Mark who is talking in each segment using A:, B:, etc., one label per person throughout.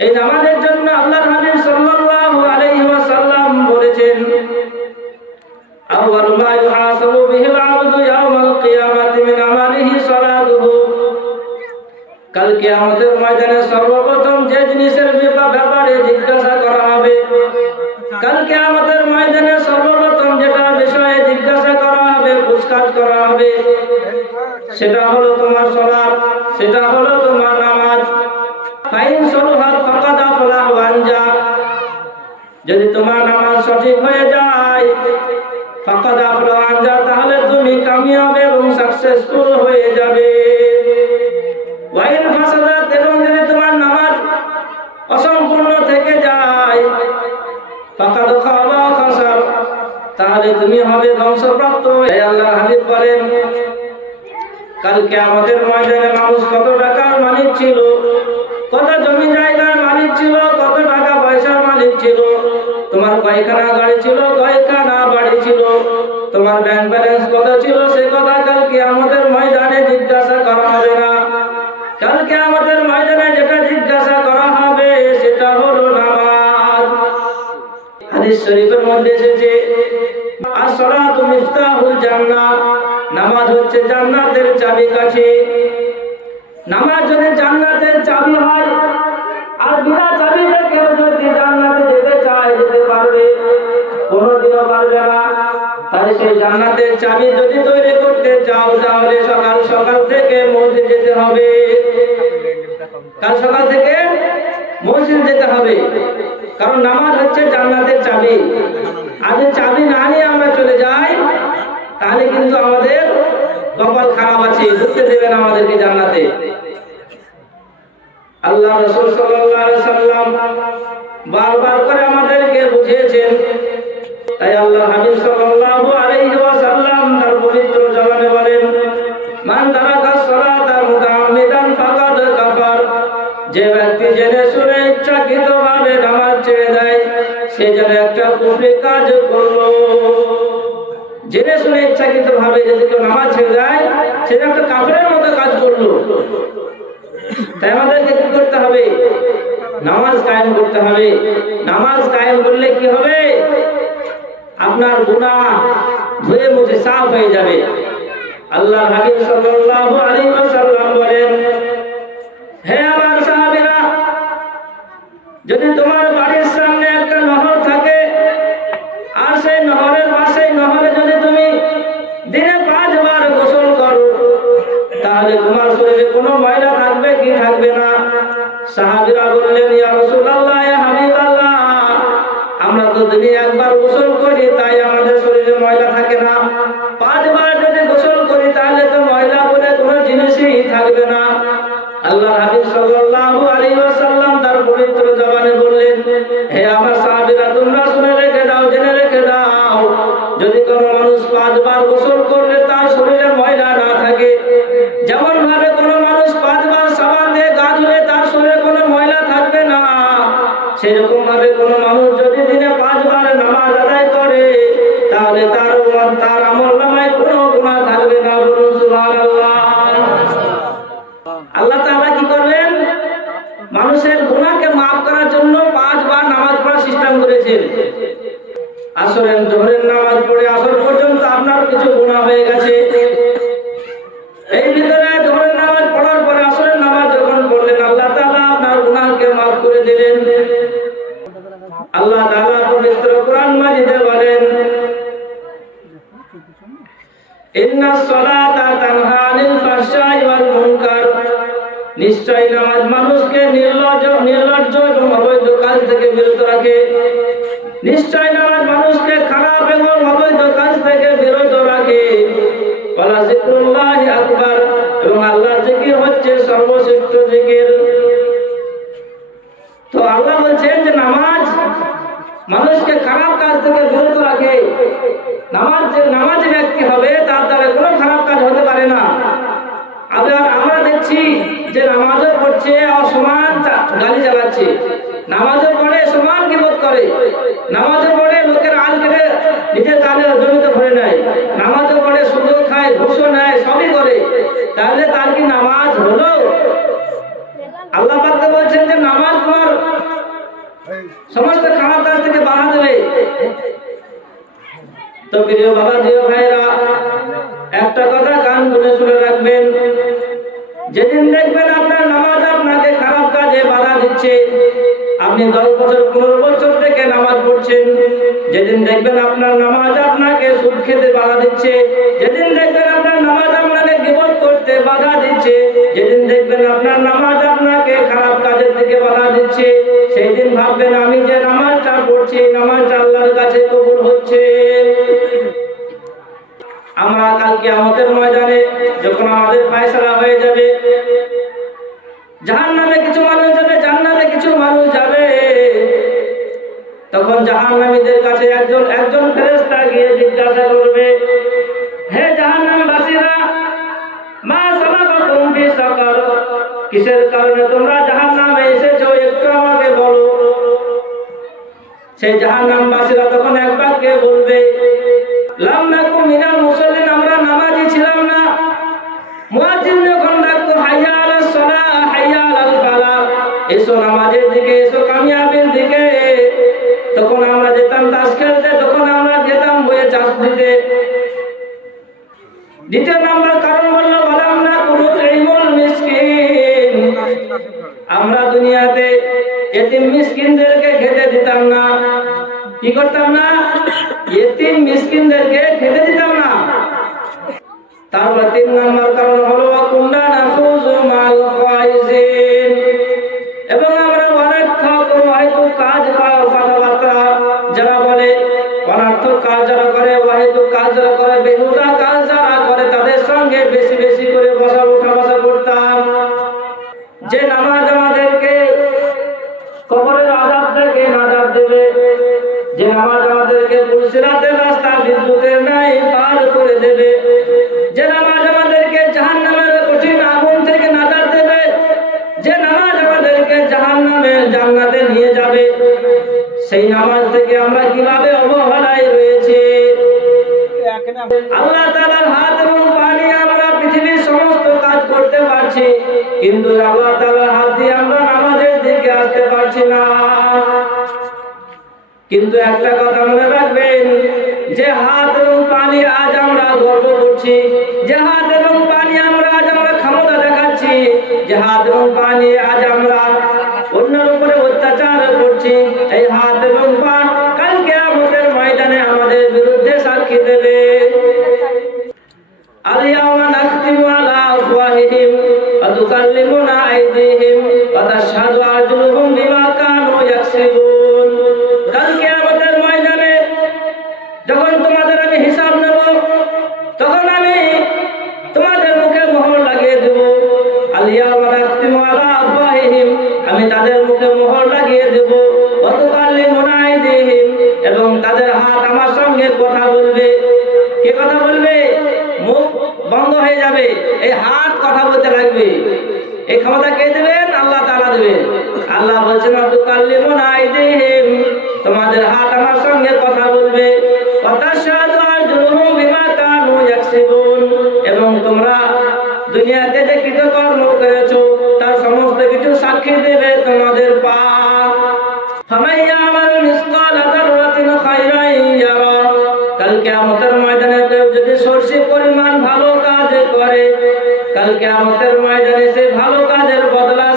A: এই নামাজের জন্য আল্লাহর হাবিব সাল্লাল্লাহু আলাইহি ওয়াসাল্লাম বলেছেন, আউয়ালু মা ইউহাসাবু বিহিল আবদু ইয়াউমাল কিয়ামাতি মিন আমালিহি সালাতুহু কাল কিয়ামতের ময়দানে সর্বপ্রথম যে জিনিসের ব্যাপারে জিজ্ঞাসা করা হবে। কাল কিয়ামতের ময়দানে সর্বপ্রথম যেটা বিষয়ে জিজ্ঞাসা করা হবে, পুরস্কার করা হবে, সেটা হলো তোমার সলাপ সেটা হলো সঠিক হয়ে যায়। ফাকাদ আফলাহ ওয়া তাহলে তুমি কামিয়াব এবং সাকসেসফুল হয়ে যাবে। ওয়াইন ফাসাদাত, এবং যদি তোমার নামাজ অসম্পূর্ণ থেকে যায়, ফাকাদ খাবা খাসার, তাহলে তুমি হবে ধ্বংসপ্রাপ্ত। এই আল্লাহ হাবিব বলেন কালকে আমাদের ময়দানে মানুষ কত টাকার মালিক ছিল, কত জমি জায়গার মালিক ছিল, কত টাকা পয়সার মালিক ছিল তোমার কয়খানা গাড়ি ছিল, কয়খানা বাড়ি ছিল? তোমার ব্যাংক ব্যালেন্স কত ছিল, সে কথা কালকে আমাদের ময়দানে জিজ্ঞাসা করা হবে না। কালকে আমাদের ময়দানে যেটা জিজ্ঞাসা করা হবে, সেটা হলো নামাজ। হাদিস শরীফের মধ্যে এসেছে আসসালাতু মিফতাহুল জান্নাহ। নামাজ হচ্ছে জান্নাতের চাবিকাঠি। নামাজ যদি জান্নাতের চাবি হয়, আর বিনা চাবিতে কেউ যদি জান্নাতে না তাই সেই জান্নাতের চাবি যদি তৈরি করতে চাও, তাহলে সকাল সকাল থেকে মসজিদ যেতে হবে। কাল সকাল থেকে মসজিদ যেতে হবে। কারণ নামাজ হচ্ছে জান্নাতের চাবি। আর চাবি না নিয়ে আমরা চলে যাই, তাহলে কিন্তু আমাদের কপাল খারাপ আছে ঢুকতে দেবেন আমাদেরকে জান্নাতে। আল্লাহ রসুল সাল্লাম বারবার করে আমাদেরকে বুঝিয়েছেন তাই আল্লাহ হাবিব সাল্লাল্লাহু আলাইহি ওয়াসাল্লাম তার পবিত্র জবানে বলেন, মান তারাকা সালাতা মুতাআম্মিদান ফাকাদ কাফার। যে ব্যক্তি জেনে শুনে ইচ্ছাকৃতভাবে নামাজ ছেড়ে দেয়, সে যেন একটা কুফরি কাজ করল। জেনে শুনে ইচ্ছাকৃতভাবে যদি কেউ নামাজ ছেড়ে দেয়, সে যেন একটা কাফেরের মতো কাজ করল। তাই আমাদেরকে কি করতে হবে? নামাজ কায়েম করতে হবে। নামাজ কায়েম করলে কি হবে? আপনার গুনাহ ধুয়ে মুছে সাফ হয়ে যাবে। আল্লাহ হাবিব সাল্লাল্লাহু আলাইহি ওয়াসাল্লাম বলেন, হে আমার সাহাবীরা, যদি তোমার বাড়ির সামনে একটা নহর থাকে, আর সেই নহরের পাশে নহরে যদি তুমি দিনে পাঁচবার গোসল করো, তাহলে তোমার শরীরে কোনো ময়লা থাকবে কি থাকবে না? সাহাবীরা মানুষ পাঁচবার গোসল করলে তার শরীরে ময়লা না থাকে। যেমন ভাবে কোনো মানুষ পাঁচবার সাবান দিয়ে গা ধুলে তার শরীরে কোনো ময়লা থাকবে না সেরকম ভাবে কোনো মানুষ যদি দিনে পাঁচবার নামাজ আদায় করে, তাহলে তার তার আমল নামায় কোনো গুনাহ থাকবে না বলুন সুবহানাল্লাহ। আল্লাহ তাআলা কি করবেন মানুষের গুণাকে মাফ করার জন্য পাঁচবার নামাজ পড়ার সিস্টেম করেছেন। আসরের জোহরের নামাজ পড়ে কিছু গুনাহ হয়ে গেছে। এই ভিতরে জোহরের নামাজ পড়ার পরে আসরের নামাজ যখন পড়লেন, আল্লাহ তাআলা আপনার গুনাহকে মাফ করে দিলেন। আল্লাহ তাআলা পবিত্র কোরআন মাজিদে বলেন, ইন্না সলাতা তানহা আনিল ফাহশাই ওয়াল মুনকার। নিশ্চয় নামাজ মানুষকে নির্লজ্জ নির্লজ্জ এবং অবৈধ কাজ থেকে বিরত রাখে। নিশ্চয় নামাজ মানুষকে খারাপ এবং অবৈধ কাজ থেকে বিরত জিকরুল্লাহি আকবার এবং আল্লাহর জিকির হচ্ছে সর্বশ্রেষ্ঠ জিকির। তো আল্লাহ বলছেন যে নামাজ মানুষকে খারাপ কাজ থেকে বিরত রাখে। নামাজ যে নামাজ ব্যক্তি হবে, তার দ্বারা কোনো খারাপ কাজ হতে পারে না। আবার আমরা দেখছি যে নামাজও পড়ছে, অসমান গালি চালাচ্ছে। নামাজও পড়ে, সমান কিবোধ করে। নামাজও পড়ে কেটে নিজের কানে জমিতে ভরে নেয়। নামাজও পড়ে সুযোগ খায় ঘুষও নেয়, সবই করে। তাহলে তার কি নামাজ হলো? আল্লাহ পাক বলছেন যে নামাজ তোমার সমস্ত খারাপ কাজ থেকে বাধা দেবে। তো প্রিয় বাবা জিও ভাইরা একটা কথা কান খুলে শুনে রাখবেন। যেদিন দেখবেন আপনার নামাজ আপনাকে খারাপ কাজে বাধা দিচ্ছে আপনি দশ বছর, পনেরো বছর থেকে নামাজ পড়ছেন, যেদিন দেখবেন আপনার নামাজ আপনাকে সুদ খেতে বাধা দিচ্ছে, যেদিন দেখবেন আপনার নামাজ আপনাকে বিপদ করতে বাধা দিচ্ছে, যেদিন দেখবেন আপনার নামাজ আপনাকে খারাপ কাজের দিকে বাধা দিচ্ছে সেই দিন ভাববেন আমি যে নামাজটা পড়ছি, এই নামাজটা আল্লাহর কাছে কবুল হচ্ছে। আমরা কালকে আমাদের ময়দানে যখন আমাদের ফায়সালা হয়ে যাবে জাহান নামে কিছু মানুষ যাবে, জান্নাতে কিছু মানুষ যাবে। তখন জাহান্নামীদের কাছে একজন একজন ফেরেশতা গিয়ে জিজ্ঞাসা করবে, হে জাহান্নামবাসীরা, মা সাবাকাকুম ফি সাকার, কিসের কারণে তোমরা জাহান্নামে এসেছ একটু আমাকে বলো? সেই জাহান্নামবাসীরা তখন এক বাক্যে বলবে, লাম নাকু মিনাল আমরা নামাজি ছিলাম না। মুয়াজ্জিন এসো নামাজের দিকে, এসো কামিয়াবির দিকে। তখন আমরা যেতাম তাস খেলতে তখন আমরা যেতাম বইয়ে চাষ দিতে। দ্বিতীয় নাম্বার কারণ বলল বলাম না কোনো মিসকিন। আমরা দুনিয়াতে এতিম মিসকিনদেরকে খেতে দিতাম না। কি করতাম না? এতিম মিসকিনদেরকে খেতে দিতাম না। তারপর তিন নম্বর সেই নামাজ থেকে আমরা কীভাবে অবহেলায় রয়েছে? আল্লাহ তাআলার হাত এবং পা নিয়ে আমরা পৃথিবীর সমস্ত কাজ করতে পারছি, কিন্তু আল্লাহ তাআলার হাত দিয়ে আমরা নামাজের দিকে আসতে পারছি না। কিন্তু একটা কথা মনে রাখবেন, যে হাত এবং পানি আজ আমরা গর্ব করছি, যে হাত এবং পানি আমরা আজ আমরা ক্ষমতা দেখাচ্ছি, যে হাত এবং পানি আজ আমরা وتشهد أرجلهم بما كانوا يكسبون কালকে আমাদের ময়দানে যখন তোমাদের আমি হিসাব নেব তখন আমি তোমাদের মুখে মোহর লাগিয়ে দেব আলিয়াউমা নাখতিমু আলা আফওয়াহিহিম আমি তাদের মুখে মোহর লাগিয়ে দেব ওয়াতুকাল্লিমুনা আইদিহিম এবং তাদের হাত আমার সঙ্গে কথা বলবে কে কথা বলবে মুখ বন্ধ হয়ে যাবে এই হাত কথা বলতে লাগবে এই ক্ষমতা কে দেবেন তাআলা দেবেন আল্লাহ বলছেন ওয়াতুকাল্লিমুনা আইদিহিম তোমাদের হাত আমার সঙ্গে কথা বলবে। ওয়াতাশহাদু আরজুলুহুম বিমা কানু ইয়াকসিবুন। এবং তোমরা দুনিয়াতে যে কৃতকর্ম করেছ, তার সমস্ত কিছু সাক্ষী দেবে তোমাদের পা। ফামান ইয়ামাল মিসকালা যাররাতিন খায়রান ইয়ারা। কাল কিয়ামতের ময়দানে কেউ যদি সর্ষে পরিমাণ ভালো কাজ করে, কাল কিয়ামতের ময়দানে সে ভালো কাজের বদলা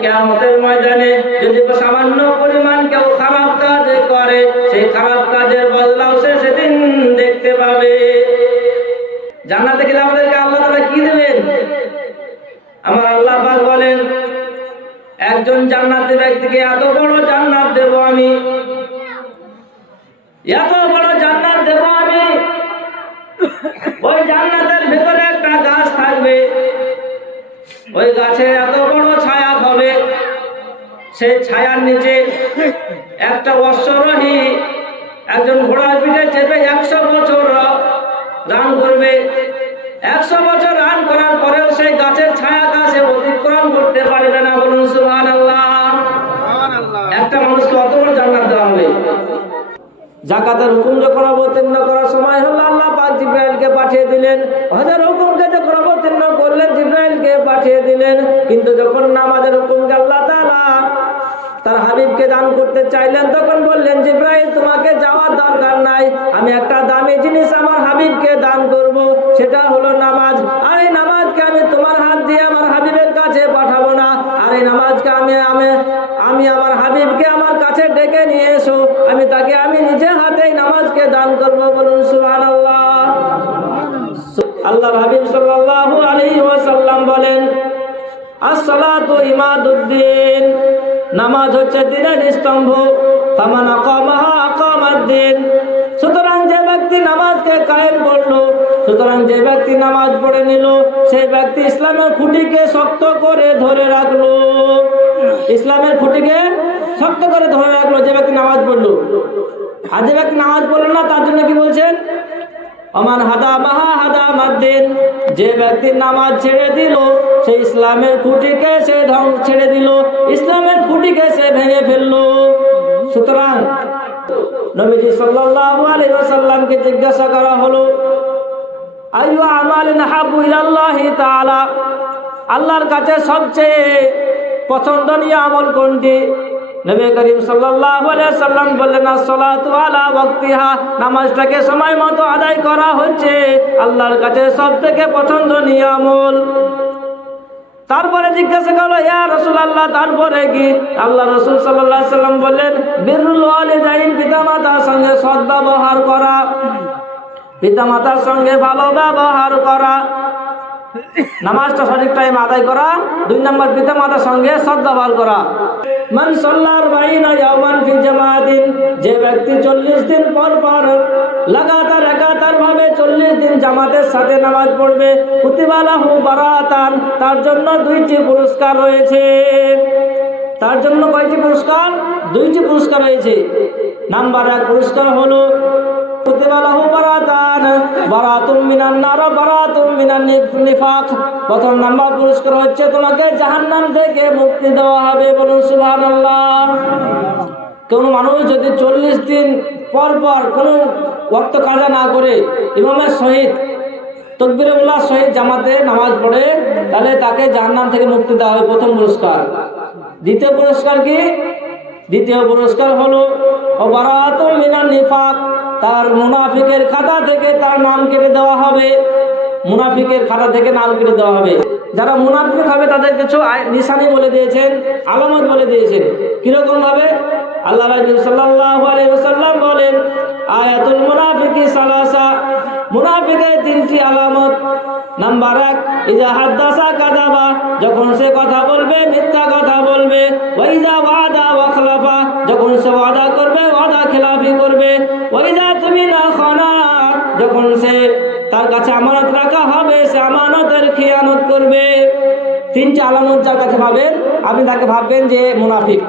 A: কিয়ামতের ময়দানে যদি সামান্য পরিমাণ কেউ খারাপ কাজ করে, সেই খারাপ কাজের বদলাও সে সেদিন দেখতে পাবে। জান্নাতে গেলে আমাদেরকে আল্লাহ তাআলা কি দেবেন? আমার আল্লাহ পাক বলেন, একজন জান্নাতি ব্যক্তিকে এত বড় জান্নাত দেব আমি। এত বড় জান্নাত দেব আমি। ওই জান্নাতের ভেতরে একটা গাছ থাকবে। ওই গাছে এত সেই ছায়ার নিচে একটা অশ্বরোহী একজন ঘোড়ার পিঠে চেপে একশো বছর রান করবে। একশো বছর রান করার পরেও সেই গাছের ছায়া গাছে অতিক্রম করতে পারবে না বলুন সুহান আল্লাহ একটা মানুষকে অত বড় জান্নাত দেওয়া হবে। জাকাতের হুকুম যখন অবতীর্ণ করার সময় হলো, আল্লাহ পাক জিব্রাইলকে পাঠিয়ে দিলেন। হজের হুকুমকে যখন অবতীর্ণ করলেন, জিব্রাইলকে পাঠিয়ে দিলেন। কিন্তু যখন নামাজের হুকুম আল্লাহ তাআলা হাবিবকে করতে চাইলেন, তখন বললেন, জিব্রাইল, তোমাকে যাওয়ার দরকার নাই। আমি একটা দামি জিনিস আমার হাবিবকে দান করব, সেটা হলো নামাজ। আর এই নামাজকে আমি তোমার হাত দিয়ে আমার হাবিবের কাছে পাঠাবো না। আর এই নামাজকে আমি আমি আমি আমার হাবিবকে আমার কাছে ডেকে নিয়ে এসো। আমি তাকে, আমি নিজে হাতেই নামাজকে দান করব। বলুন, সুবহানাল্লাহ। আল্লাহর হাবিব সাল্লাল্লাহু আলাইহি ওয়াসাল্লাম বলেন, আসসালাতু ইমাদুদ্দিন নামাজ হচ্ছে দিনের স্তম্ভ। আকামাদ্দিন সুতরাং যে ব্যক্তি নামাজকে কায়েম করল, সুতরাং যে ব্যক্তি নামাজ পড়ে নিল, সেই ব্যক্তি ইসলামের খুঁটিকে শক্ত করে ধরে রাখল। ইসলামের খুঁটিকে শক্ত করে ধরে রাখল যে ব্যক্তি নামাজ পড়ল। আর যে ব্যক্তি নামাজ পড়ল না, তার জন্য কি বলছেন? অমান হাদা মাহা হাদা মাদ্দিন যে ব্যক্তি নামাজ ছেড়ে দিল, সে ইসলামের খুঁটিকে সে ধ্বং ছেড়ে দিল, ইসলামের খুঁটিকে সে ভেঙে ফেলল। সুতরাং নবীজি সাল্লাল্লাহু আলাইহি ওয়াসাল্লামকে জিজ্ঞাসা করা হলো, আইয়ু আমালিন হাবু ইলাল্লাহি তাআলা? আল্লাহর কাছে সবচেয়ে পছন্দনীয় আমল কোনটি? নবী করিম সাল্লাম বললেন আলা নামাজটাকে সময় মতো আদায় করা হচ্ছে আল্লাহর কাছে সবথেকে পছন্দনীয় আমল। তারপরে জিজ্ঞাসা করল, ইয়া আল্লাহ তারপরে কি? আল্লাহ রসুল সাল্লাল্লাহু সাল্লাম বললেন বিররুল ওয়ালিদাইন, পিতামাতার সঙ্গে সদ্ব্যবহার করা। পিতামাতার সঙ্গে ভালো ব্যবহার করা। নামাজটা সঠিক টাইম আদায় করা, দুই নম্বর পিতা মাতার সঙ্গে সদ্ব্যবহার করা। মান সল্লার বাইনা ইয়াওমান ফি জামাতিন, যে ব্যক্তি চল্লিশ দিন পর পর লাগাতার একাতার ভাবে চল্লিশ দিন জামাতের সাথে নামাজ পড়বে, কুতিবালাহু বারাতান, তার জন্য দুইটি পুরস্কার রয়েছে। তার জন্য কয়টি পুরস্কার? দুইটি পুরস্কার রয়েছে। নাম্বার এক পুরস্কার হলো, কুতিবালাহু বারাতান বারাতুম মিনান নার বারাতুম মিনান নিফাক। প্রথম নাম্বার পুরস্কার হচ্ছে তোমাকে জাহান্নাম থেকে মুক্তি দেওয়া হবে বলুন সুবহানাল্লাহ। কোন মানুষ যদি চল্লিশ দিন পর পর কোনো ওয়াক্ত কাজা না করে ইমামের সহিত তকবিরুল্লাহ সহিত জামাতে নামাজ পড়ে, তাহলে তাকে জাহান্নাম থেকে মুক্তি দেওয়া হবে প্রথম পুরস্কার। দ্বিতীয় পুরস্কার কি? দ্বিতীয় পুরস্কার হলো অবারাত নিফাক। তার মুনাফিকের খাতা থেকে তার নাম কেটে দেওয়া হবে। মুনাফিকের খাতা থেকে নাম কেটে দেওয়া হবে। যারা মুনাফিক হবে তাদের কিছু নিশানি বলে দিয়েছেন, আলামত বলে দিয়েছেন। কীরকম ভাবে? আল্লাহ ওয়াসাল্লাম বলেন, আয়াতুল মুনাফিকি সালাসা। মুনাফিকের তিনটি আলামত। নাম্বার এক, ইজা হাদ্দাসা কাযাবা যখন সে কথা বলবে, মিথ্যা কথা বলবে, ওয়াইজা ওয়াদা ওয়াখলাফা যখন সে ওয়াদা করবে, ওয়াদা খেলাফি করবে, ওয়াইজা তুমি না খানা যখন সে তার কাছে আমানত রাখা হবে, সে আমানতের খেয়ানত করবে। তিনটি আলামত যার কাছে পাবেন আপনি তাকে ভাববেন যে মুনাফিক।